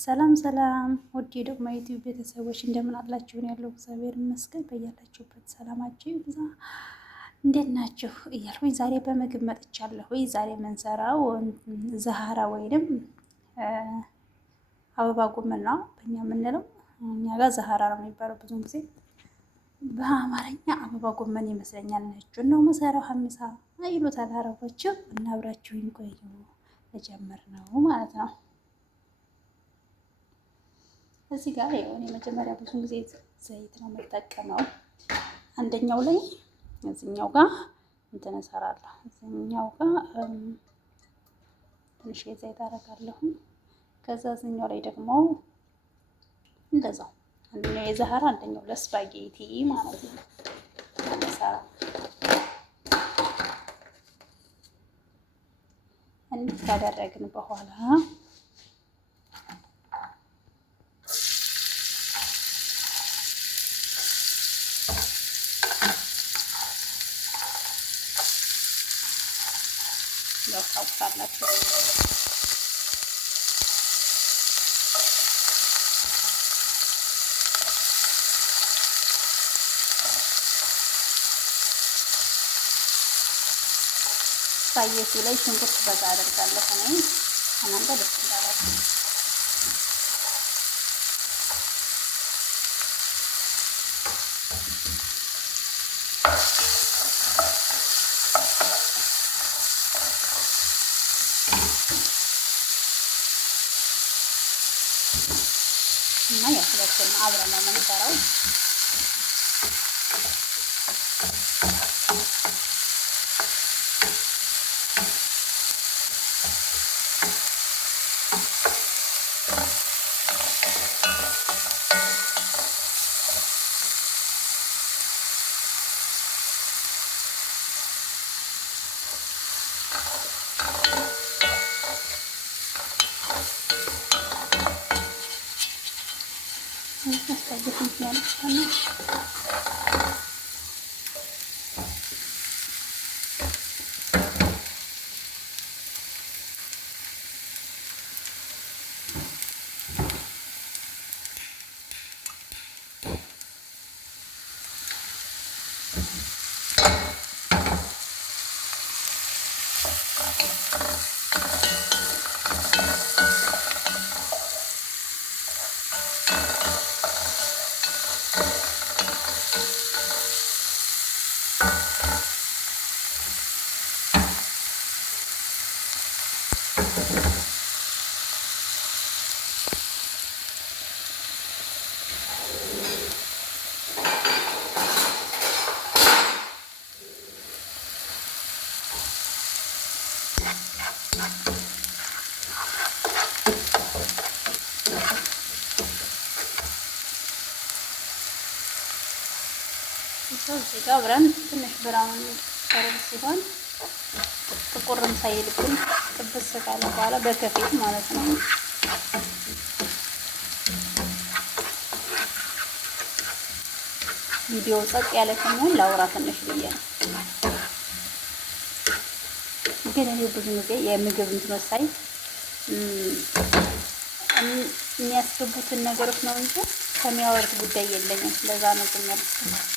ሰላም ሰላም ውድ የዶክማ ዩቲዩብ ቤተሰቦች እንደምን አላችሁ? ያለው እግዚአብሔር ይመስገን። በያላችሁበት ሰላማችሁ ይብዛ። እንዴት ናችሁ እያልኩኝ ዛሬ በምግብ መጥቻለሁ። ዛሬ የምንሰራው ዛሃራ ወይንም አበባ ጎመን ነው በእኛ የምንለው። እኛ ጋር ዛሃራ ነው የሚባለው ብዙውን ጊዜ፣ በአማርኛ አበባ ጎመን ይመስለኛል። ነጩን ነው መሰራው ሀሚሳ ይሉታል አረቦቹ። እና አብራችሁኝ ቆዩ። ልጀምር ነው ማለት ነው። እዚህ ጋር የሆነ የመጀመሪያ ብዙ ጊዜ ዘይት ነው የምጠቀመው። አንደኛው ላይ እዚህኛው ጋር እንትን እሰራለሁ። እዚህኛው ጋር ትንሽ ዘይት አደርጋለሁ። ከዛ እዚህኛው ላይ ደግሞ እንደዛው አንደኛው የዛሃራ አንደኛው ለስፓጌቲ ማለት ነው የምሰራው። እንዲህ ካደረግን በኋላ ያው ታውቃላችሁ ስፓጌቲ ላይ ሽንኩርት በዛ አደርጋለሁ። እናንተ ደስ እንዳላችሁ እና ያው ሁለቱን አብረን ነው የምንሰራው። እዚህ ጋር አብረን ትንሽ ብራውን ከረር ሲሆን ጥቁርም ሳይልብን ጥብስ ካለ በኋላ በከፊል ማለት ነው ቪዲዮ ጸጥ ያለ ከመሆን ላውራ ትንሽ ብዬ ነው። ግን እኔ ብዙ ጊዜ የምግብ እንትመሳይ የሚያስገቡትን ነገሮች ነው እንጂ ከሚያወሩት ጉዳይ የለኝም። ለዛ ነው ዝም ያልኩት።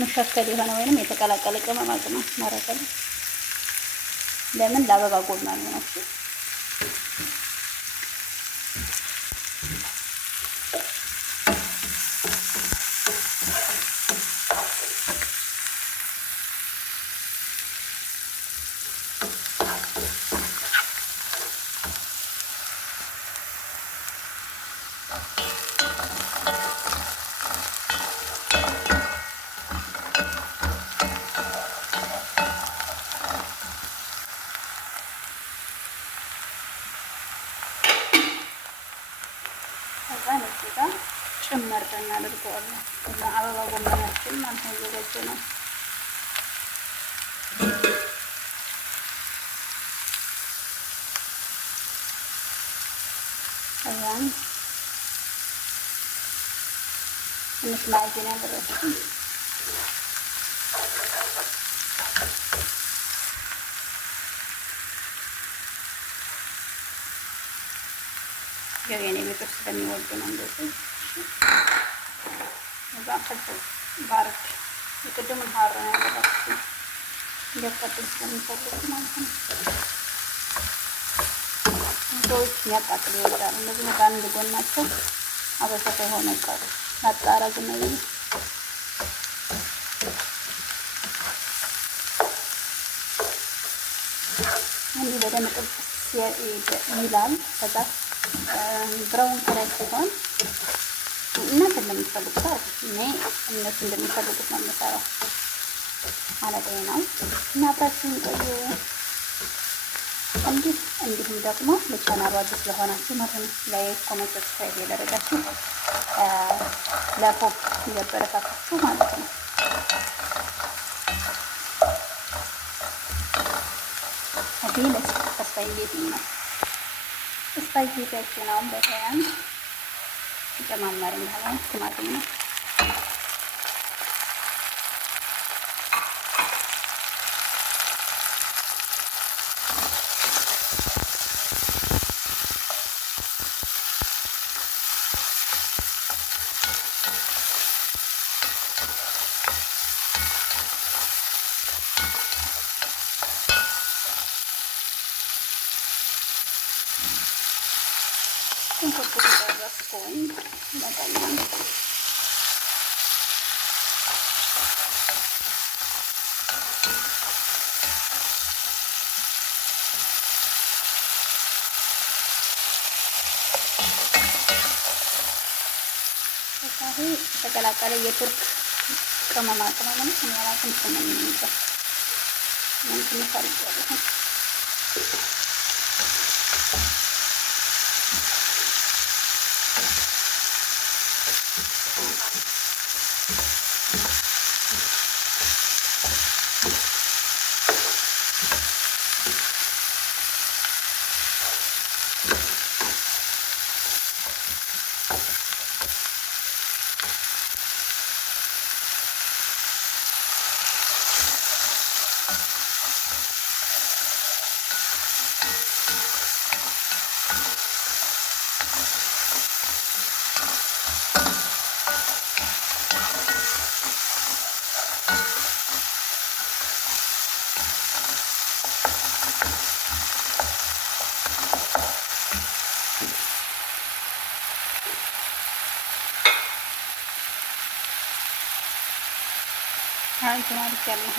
መሸከል የሆነ ወይንም የተቀላቀለ ቅመማ ቅመም ማረጋል። ለምን ለአበባ ጎመን ነው። እናደርገዋለን። ከዛ አበባ ጎመናችን ማለት ነው እየዘጋጀ ነው። ከዛን ትንሽ ማዕድ ነው ያደረኩት። ያው የኔ ቤቶች ስለሚወዱ ነው እንደዚህ። እዛ ፈጭ ባርክ የቅድሙን ሀር ነው ያደረኩት እንዲያቃጥል ስለሚፈልጉ ማለት ነው። ሰዎች የሚያቃጥሉ ይወዳሉ። እነዚህ በአንድ ጎናቸው አበሰተ የሆነ ቃሉ ማጣራዝ ነው። እንዲህ በደንብ ጥብስ ይላል። ከዛ ብራውን ከለር ሲሆን እናንተ እንደምትፈልጉት እኔ እነሱ እንደሚፈልጉት ነው የምሰራው ማለት ነው። እና አብራችሁን ቆዩ። እንዲሁም ደግሞ ለቻናሉ አዲስ ለሆናችሁ ማለት ነው ላይክ፣ ኮሜንት፣ ሰብስክራይብ ያደረጋችሁ ለፖፕ እያበረታታችሁ ማለት ነው። አዲስ ስፓይሲ ነው ስፓይሲያችን ነው። በተያን ተጨማመርን ማለት ቲማቲም ነው። ሽንኩርት ደረስኩኝ በጣም ተቀላቀለ። የቱርክ ቅመማ ቅመም ነው። እኔ አላውቅም ቅመም ነው ምን ትፈልጋለህ? አይ ማለት ያለው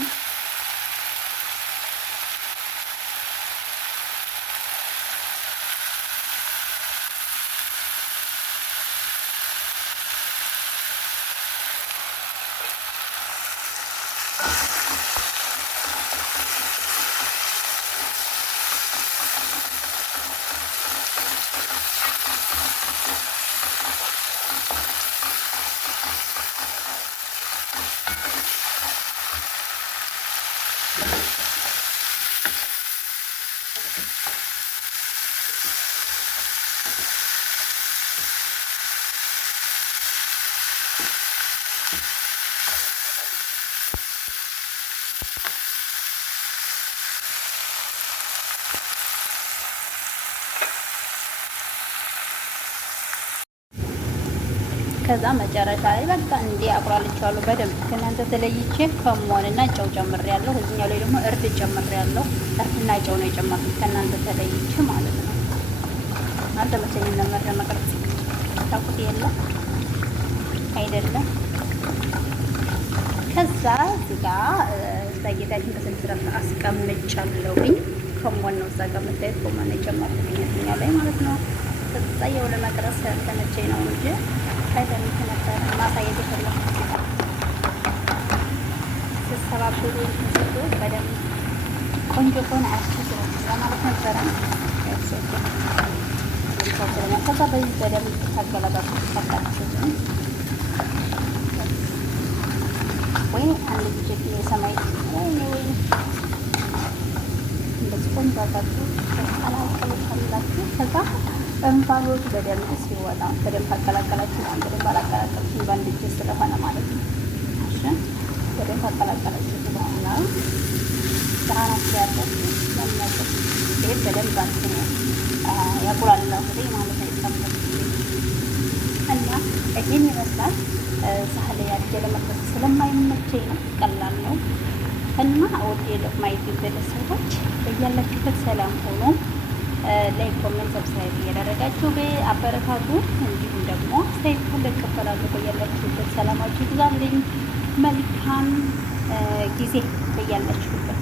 ከዛ መጨረሻ ላይ በቃ እንዲህ አቁራልቻለሁ በደንብ ከእናንተ ተለይቼ ከሞንና ጨው ጨምሬያለሁ። እዚህኛው ላይ ደግሞ እርድ ጨምሬያለሁ። እርድና ጨው ነው የጨመርኩት ከእናንተ ተለይቼ ማለት ነው። አንተ መሰለኝ ለመረ መቅረጽ ታውቁት የለ አይደለም። ከዛ እዚህ ጋር ጌታችን በስንት አስቀምጫለሁኝ። ከሞን ነው እዛ ጋር የምታዩት ከሞን ነው የጨመርኩት እዚህኛው ላይ ማለት ነው። ከዛ ያው ለመቅረጽ ተመቸኝ ነው እንጂ ከደምት ነበር ማሳየት የፈለኩት ስሰባብሩ ስሰሩ በደንብ ቆንጆ ከሆነ አያስችሉ ለማለት ነበረ። ከዛ በዚህ በደንብ ታገለባችሁ ካላችሁ ወይ አንድ ጊዜ የሰማይ ወይ እንደዚህ ቆንጆ አድርጋችሁ ታቀላቅሉታላችሁ። ከዛ እንፋሎቱ በደንብ ሲወጣ በደንብ አቀላቀላችሁ። በደንብ አላቀላቀላችሁ በአንድ እጅ ስለሆነ ማለት ነው። እሺ በደንብ አቀላቀላችሁ በኋላ ሳህናችሁ ያላችሁ ለሚያቀጥ ይሄ በደንብ አጥነ ያቁላላው ማለት ነው። ይጣምጣ እና ይሄን ይመስላል። ሳህለ ያለ ለመቅረጽ ስለማይመቸኝ ነው። ቀላል ነው እና ወደ ማየት የደረሰዎች በያላችሁበት ሰላም ሆኖ ላይክ፣ ኮሜንት፣ ሰብስክራይብ እያደረጋችሁ በአበረታቱ። እንዲሁም ደግሞ አስተያየት ካለ እቀበላለሁ። በያላችሁበት ሰላማችሁ ይብዛልኝ። መልካም ጊዜ በያላችሁበት